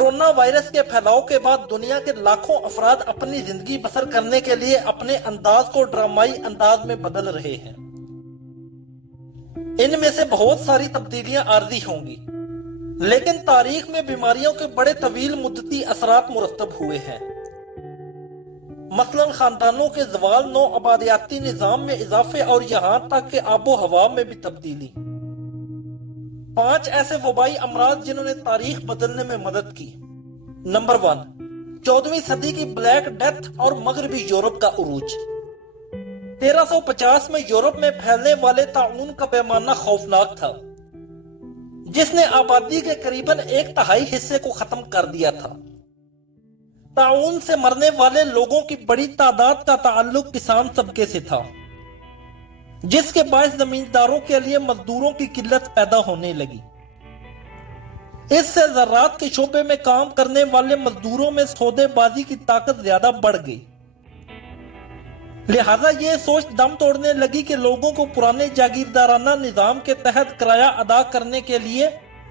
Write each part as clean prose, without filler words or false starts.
Corona virus کے پھیلاؤ کے بعد دنیا کے لاکھوں افراد اپنی زندگی بسر کرنے کے لیے اپنے انداز کو ڈرامائی انداز میں بدل رہے ہیں۔ ان میں سے بہت ساری تبدیلیاں عارضی ہوں گی، لیکن تاریخ میں بیماریوں کے بڑے طویل مدتی اثرات مرتب ہوئے ہیں۔ مثلاً خاندانوں کے زوال، نو آبادیاتی نظام میں اضافے اور یہاں تک کہ آب و ہوا میں بھی تبدیلی۔ 5 ایسے وبائی امراض جنہوں نے تاریخ بدلنے میں مدد کی۔ نمبر 1، 14ویں صدی کی بلیک ڈیتھ اور مغربی یورپ کا عروج۔ 1350 میں یورپ میں پھیلنے والے طاعون کا پیمانہ خوفناک تھا، جس نے آبادی کے قریباً 1/3 حصے کو ختم کر دیا تھا۔ طاعون سے مرنے والے لوگوں کی بڑی تعداد کا تعلق کسان طبقے سے تھا، جس کے باعث زمینداروں کے لیے مزدوروں کی قلت پیدا ہونے لگی۔ اس سے زراعت کے شعبے میں کام کرنے والے مزدوروں میں سودے بازی کی طاقت زیادہ بڑھ گئی۔ لہذا یہ سوچ دم توڑنے لگی کہ لوگوں کو پرانے جاگیردارانہ نظام کے تحت کرایہ ادا کرنے کے لیے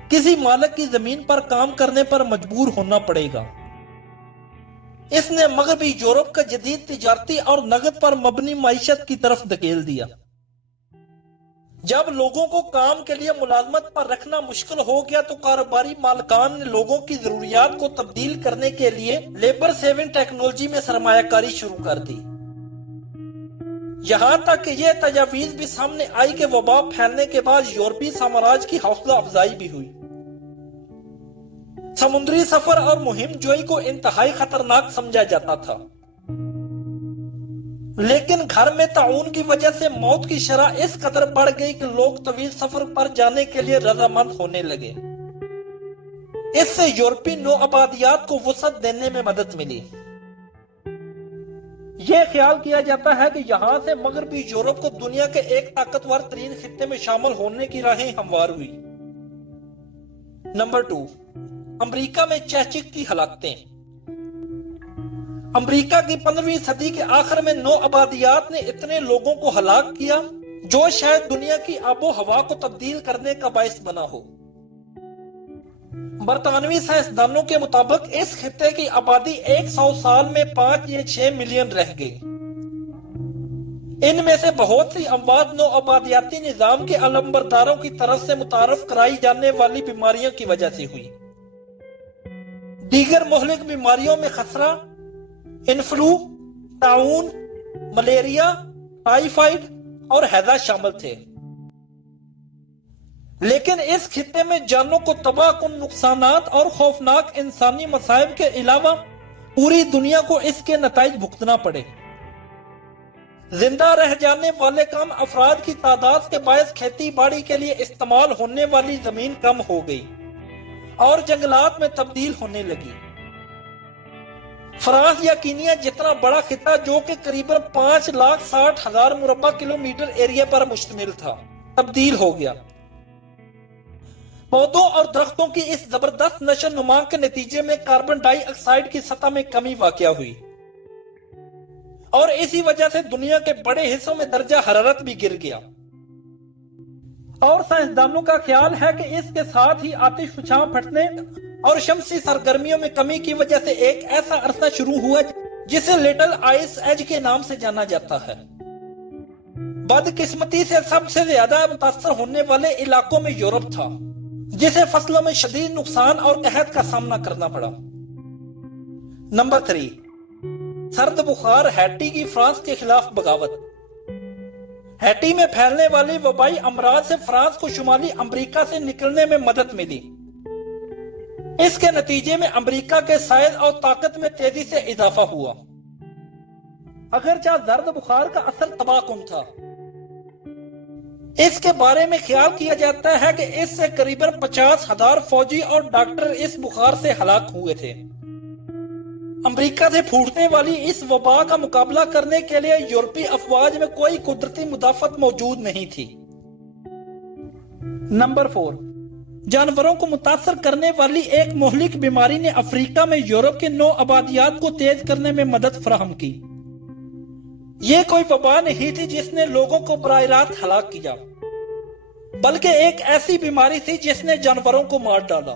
کسی مالک کی زمین پر کام کرنے پر مجبور ہونا پڑے گا۔ اس نے مغربی یورپ کا جدید تجارتی اور نقد پر مبنی معیشت کی طرف دھکیل دیا۔ جب لوگوں کو کام کے لیے ملازمت پر رکھنا مشکل ہو گیا تو کاروباری مالکان نے لوگوں کی ضروریات کو تبدیل کرنے کے لیے لیبر سیونگ ٹیکنالوجی میں سرمایہ کاری شروع کر دی۔ یہاں تک کہ یہ تجاویز بھی سامنے آئی کہ وبا پھیلنے کے بعد یورپی سامراج کی حوصلہ افزائی بھی ہوئی۔ سمندری سفر اور مہم جوئی کو انتہائی خطرناک سمجھا جاتا تھا، لیکن گھر میں طاعون کی وجہ سے موت کی شرح اس قدر بڑھ گئی کہ لوگ طویل سفر پر جانے کے لیے رضامند ہونے لگے۔ اس سے یورپی نو آبادیات کو وسعت دینے میں مدد ملی۔ یہ خیال کیا جاتا ہے کہ یہاں سے مغربی یورپ کو دنیا کے ایک طاقتور ترین خطے میں شامل ہونے کی راہیں ہموار ہوئی۔ نمبر 2، امریکہ میں چیچک کی ہلاکتیں۔ امریکہ کی 15ویں صدی کے آخر میں نو آبادیات نے اتنے لوگوں کو ہلاک کیا جو شاید دنیا کی آب و ہوا کو تبدیل کرنے کا باعث بنا ہو۔ برطانوی سائنسدانوں کے مطابق اس خطے کی آبادی 100 سال میں 5 یا 6 ملین رہ گئی۔ ان میں سے بہت سی اموات نو آبادیاتی نظام کے علمبرداروں کی طرف سے متعارف کرائی جانے والی بیماریوں کی وجہ سے ہوئی۔ دیگر مہلک بیماریوں میں خسرہ، انفلو، طاعون، ملیریا، ٹائیفائڈ اور ہیضہ شامل تھے۔ لیکن اس خطے میں جانوں کو تباہ کن نقصانات اور خوفناک انسانی مصائب کے علاوہ پوری دنیا کو اس کے نتائج بھگتنا پڑے۔ زندہ رہ جانے والے کم افراد کی تعداد کے باعث کھیتی باڑی کے لیے استعمال ہونے والی زمین کم ہو گئی اور جنگلات میں تبدیل ہونے لگی۔ فرانس یا کینیا جتنا بڑا خطہ جو کہ قریباً 5,60,000 مربع کلومیٹر ایریا پر مشتمل تھا، تبدیل ہو گیا۔ پودوں اور درختوں کی اس زبردست نشو نما کے نتیجے میں کاربن ڈائی آکسائیڈ کی سطح میں کمی واقع ہوئی اور اسی وجہ سے دنیا کے بڑے حصوں میں درجہ حرارت بھی گر گیا۔ اور سائنسدانوں کا خیال ہے کہ اس کے ساتھ ہی آتش فشاں پھٹنے اور شمسی سرگرمیوں میں کمی کی وجہ سے ایک ایسا عرصہ شروع ہوا جسے لٹل آئس ایج کے نام سے جانا جاتا ہے۔ بدقسمتی سے سب سے زیادہ متاثر ہونے والے علاقوں میں یورپ تھا، جسے فصلوں میں شدید نقصان اور قحط کا سامنا کرنا پڑا۔ نمبر 3، سرد بخار ہیٹی کی فرانس کے خلاف بغاوت۔ ہیٹی میں پھیلنے والی وبائی امراض سے فرانس کو شمالی امریکہ سے نکلنے میں مدد ملی۔ اس کے نتیجے میں امریکہ کے سائز اور طاقت میں تیزی سے اضافہ ہوا۔ اگرچہ زرد بخار کا اثر تباہ کن تھا، اس کے بارے میں خیال کیا جاتا ہے کہ اس سے قریباً 50,000 فوجی اور ڈاکٹر اس بخار سے ہلاک ہوئے تھے۔ امریکہ سے پھوٹنے والی اس وبا کا مقابلہ کرنے کے لیے یورپی افواج میں کوئی قدرتی مدافعت موجود نہیں تھی۔ نمبر 4، جانوروں کو متاثر کرنے والی ایک مہلک بیماری نے افریقہ میں یورپ کے نو آبادیات کو تیز کرنے میں مدد فراہم کی۔ یہ کوئی وبا نہیں تھی جس نے لوگوں کو براہ راست ہلاک کیا، بلکہ ایک ایسی بیماری تھی جس نے جانوروں کو مار ڈالا۔